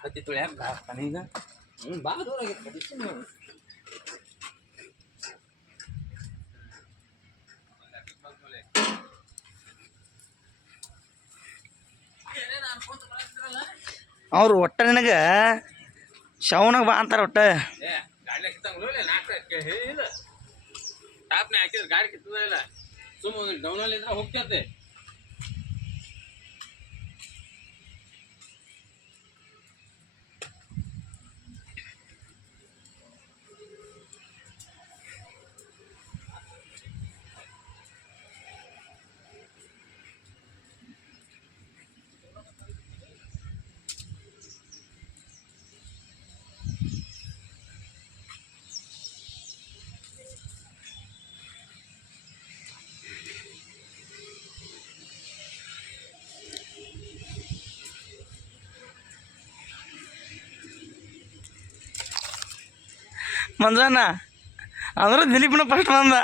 ಹತ್ತಿ ತುಳ್ಯಾಕ ಬಾ ಈಗ. ಹ್ಞೂ ಭಾಳ ದೂರ ಆಗೈತೆ ಸುಮ್ಮನೆ ಅವ್ರು ಒಟ್ಟ ನಿನಗೆ ಶವನಾಗ ಬಾ ಅಂತಾರೆ ಒಟ್ಟ. ಟಾಪ್ನೇ ಹಾಕಿದ್ರೆ ಗಾಡಿ ಕಿತ್ತದ ಇಲ್ಲ. ಸುಮ್ಮ ಡೌನಲ್ಲಿ ಇದ್ರೆ ಹೋಗ್ತೈತೆ ಮಂಜಣ್ಣ ಅಂದ್ರೆ ದಿಲೀಪ್ನ ಫಸ್ಟ್ ಬಂದ.